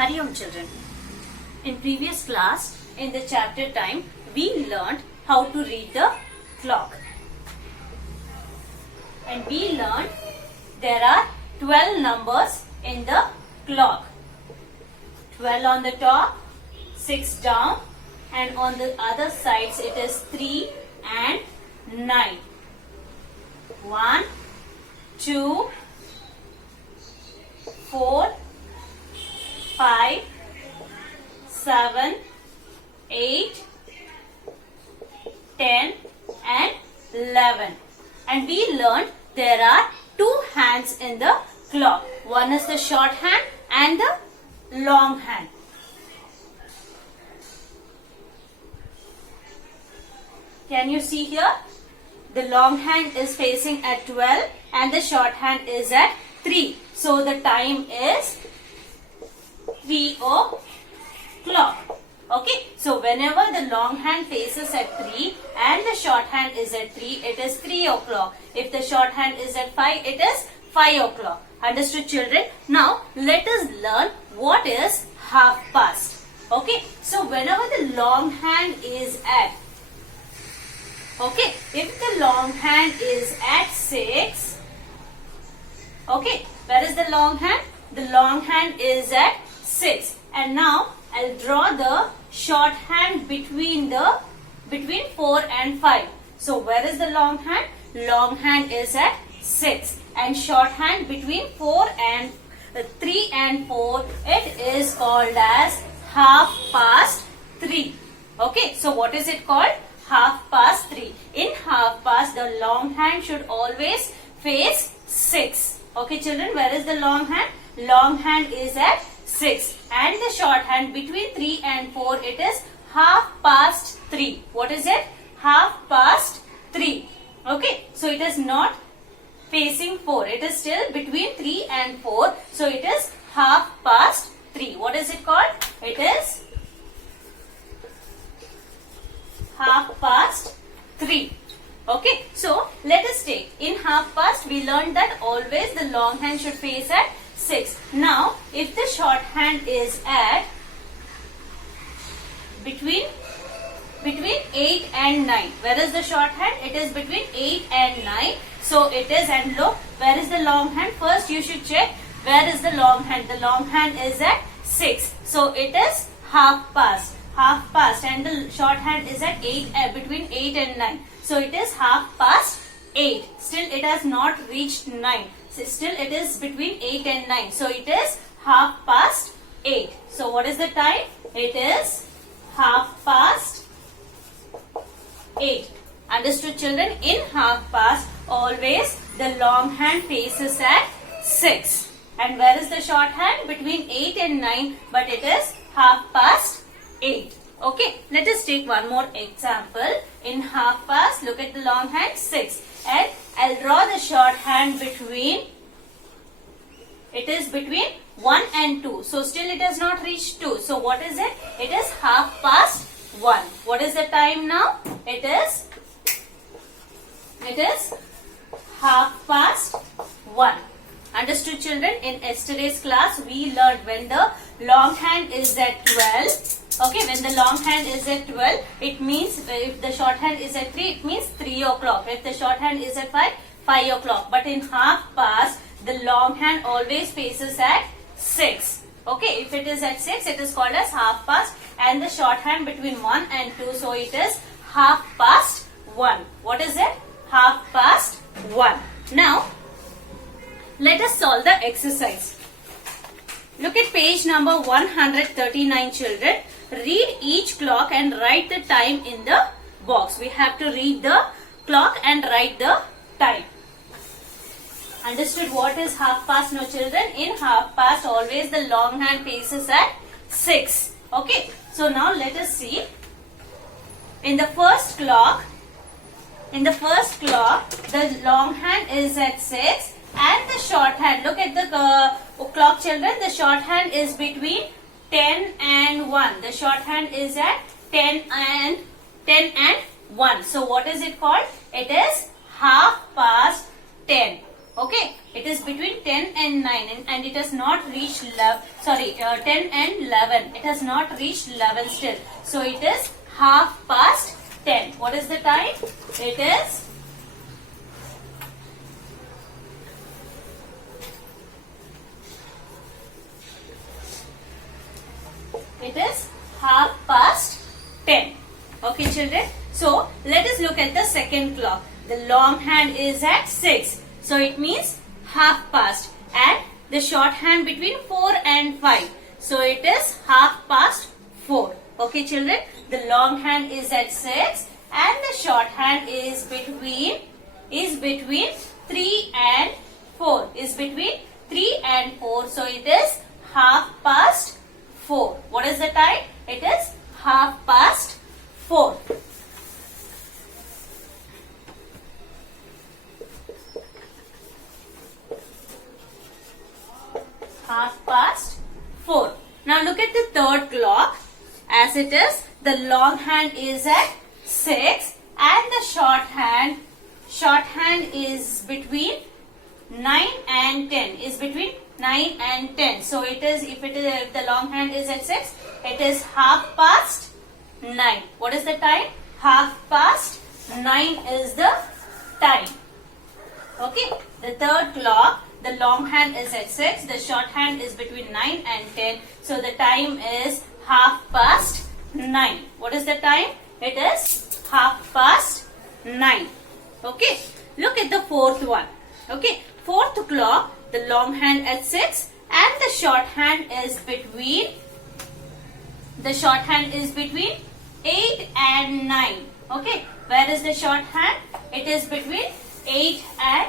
Hariom children. In previous class, in the chapter time, we learned how to read the clock. And we learned there are 12 numbers in the clock. 12 on the top, 6 down, and on the other sides it is 3 and 9. 1, 2, 4, 5, 7, 8, 10 and 11. And we learned there are 2 hands in the clock. One is the short hand and the long hand. Can you see here? The long hand is facing at 12 and the short hand is at 3. So the time is 3 o'clock. Okay, so whenever the long hand faces at 3 and the short hand is at 3, it is 3 o'clock. If the short hand is at 5, it is 5 o'clock. Understood, children? Now, let us learn what is half past. Okay, so whenever the long hand is at, okay, if the long hand is at 6, okay, where is the long hand? The long hand is at 6. And now, I'll draw the short hand between 4 and 5. So, where is the long hand? Long hand is at 6. And short hand between 3 and 4, it is called as half past 3. Okay, so what is it called? Half past 3. In half past, the long hand should always face 6. Okay, children, where is the long hand? Long hand is at 6. And the short hand between 3 and 4, it is half past 3. What is it? Half past 3. Okay, so it is not facing 4. It is still between 3 and 4. So it is half past 3. What is it called? It is half past 3. Okay, so let us take in half past, we learned that always the long hand should face at 6. Now, if the short hand is at between 8 and 9, where is the short hand? It is between 8 and 9. So it is, and look, where is the long hand? First you should check where is the long hand. The long hand is at 6. So it is half past. Half past, and the short hand is at 8, between 8 and 9. So it is half past 8. Still it has not reached 9. So still it is between 8 and 9. So it is half past 8. So what is the time? It is half past 8. Understood, children? In half past, always the long hand faces at 6. And where is the short hand? Between 8 and 9, but it is half past 8. Okay, let us take one more example. In half past, look at the long hand, 6. And I'll draw the short hand between, it is between 1 and 2. So still it has not reached 2. So what is it? It is half past 1. What is the time now? It is half past 1. Understood, children? In yesterday's class, we learned when the long hand is at 12. Okay, when the long hand is at 12, it means if the short hand is at 3, it means 3 o'clock. If the short hand is at 5, 5 o'clock. But in half past, the long hand always faces at 6. Okay, if it is at 6, it is called as half past, and the short hand between 1 and 2, so it is half past 1. What is it? Half past 1. Now, let us solve the exercise. Look at page number 139, children. Read each clock and write the time in the box. We have to read the clock and write the time. Understood what is half past now, children? In half past, always the long hand faces at 6. Okay, so now let us see. In the first clock, the long hand is at 6 and the short hand, look at the clock, children, the short hand is between 10 and 1. The short hand is at 10 and 1. So what is it called? It is half past 10. Okay, it is between 10 and 9 and it has not reached 11, 10 and 11. It has not reached 11 still. So it is 10:30. What is the time? It is It is 10:30. Okay, children. So let us look at the second clock. The long hand is at 6. So it means 1/2. And the short hand between 4 and 5. So it is 4:30. Okay, children. The long hand is at 6 and the short hand is between 3 and 4. Is between 3 and 4. So it is 4:30. What is the time? It is 4:30. 4:30. Now look at the third clock. As it is, the long hand is at 6 and the short hand is between 9 and 10. Is between 9 and 10. So it is, if the long hand is at 6, it is 9:30. What is the time? 9:30 is the time. Okay, the third clock, the long hand is at 6, the short hand is between 9 and 10. So the time is 9:30. What is the time? It is 9:30. Okay, look at the fourth one. Okay, fourth clock, the long hand at 6 and the short hand is between 8 and 9. Okay, where is the short hand? It is between 8 and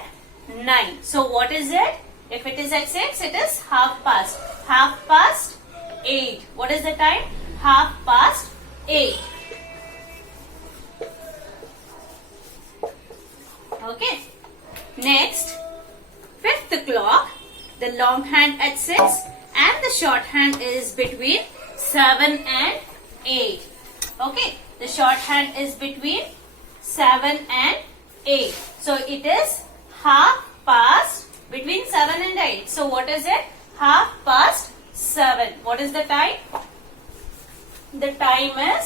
9. So what is it? If it is at 6, it is 1/2. 8:30. What is the time? 8:30. Okay. Next, fifth clock, the long hand at 6 and the short hand is between 7 and 8. Okay, the short hand is between 7 and 8. So it is 1/2 between 7 and 8. So what is it? 7:30. What is the time? The time is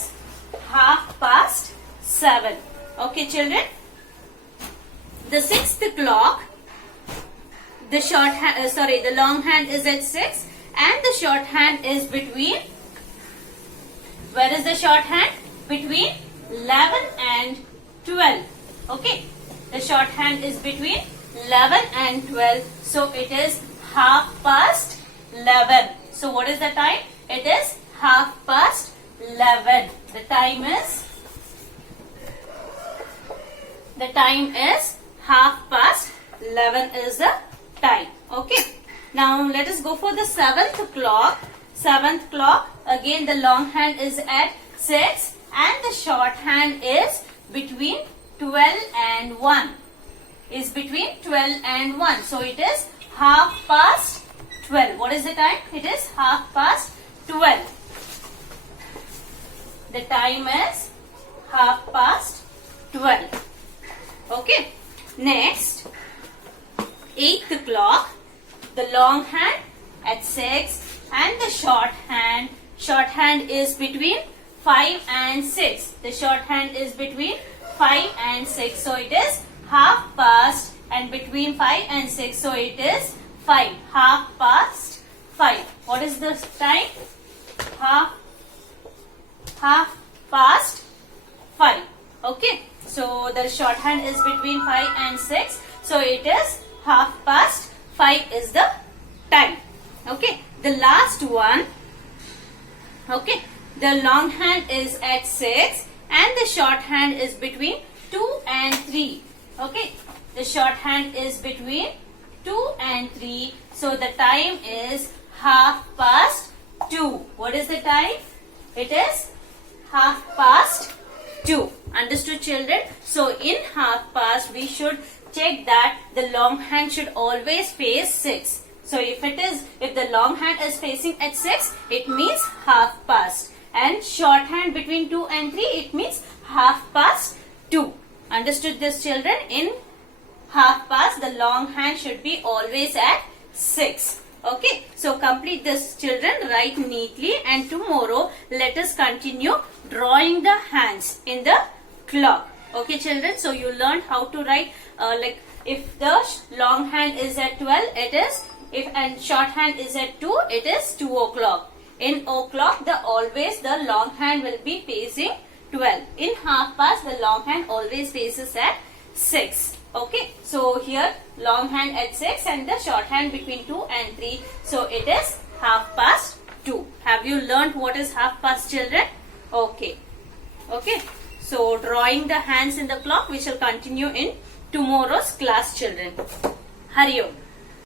7:30. Okay, children. The sixth clock, the long hand is at 6 and the short hand is between, where is the short hand? Between 11 and 12. Okay, the short hand is between 11 and 12. So it is 11:30. So what is the time? It is 11:30. The time is 11:30 is the time. Okay. Now let us go for the seventh clock. Seventh clock, again the long hand is at 6 and the short hand is between 12 and 1. Is between 12 and 1. So it is 12:30. What is the time? It is 12:30. The time is 12:30. Okay. Next, eighth clock, the long hand at 6 and the short hand is between 5 and 6. The short hand is between 5 and 6. So it is 1/2 and between 5 and 6. So it is 5. 1/2. What is the time? 1/2. Okay. So the short hand is between 5 and 6. So it is 1/2 is the time. Okay. The last one. Okay. The long hand is at 6 and the short hand is between 2 and 3. Okay. The short hand is between 2 and 3. So the time is 2:30. What is the time? It is 2:30. Understood, children? So in 1/2 we should check that the long hand should always face 6. So if the long hand is facing at 6, it means 1/2. And short hand between 2 and 3, it means 1/2. Understood this, children? In half past, the long hand should be always at 6. Okay, so complete this, children. Write neatly, and tomorrow let us continue drawing the hands in the clock. Okay, children. So you learned how to write like if the long hand is at 12, it is, if and short hand is at 2, it is 2 o'clock. In o'clock, always the long hand will be facing 12. In half past, the long hand always faces at 6. Okay, so here long hand at 6 and the short hand between 2 and 3. So it is half past 2. Have you learnt what is half past, children? Okay. Okay, so drawing the hands in the clock we shall continue in tomorrow's class, children. Hari Om.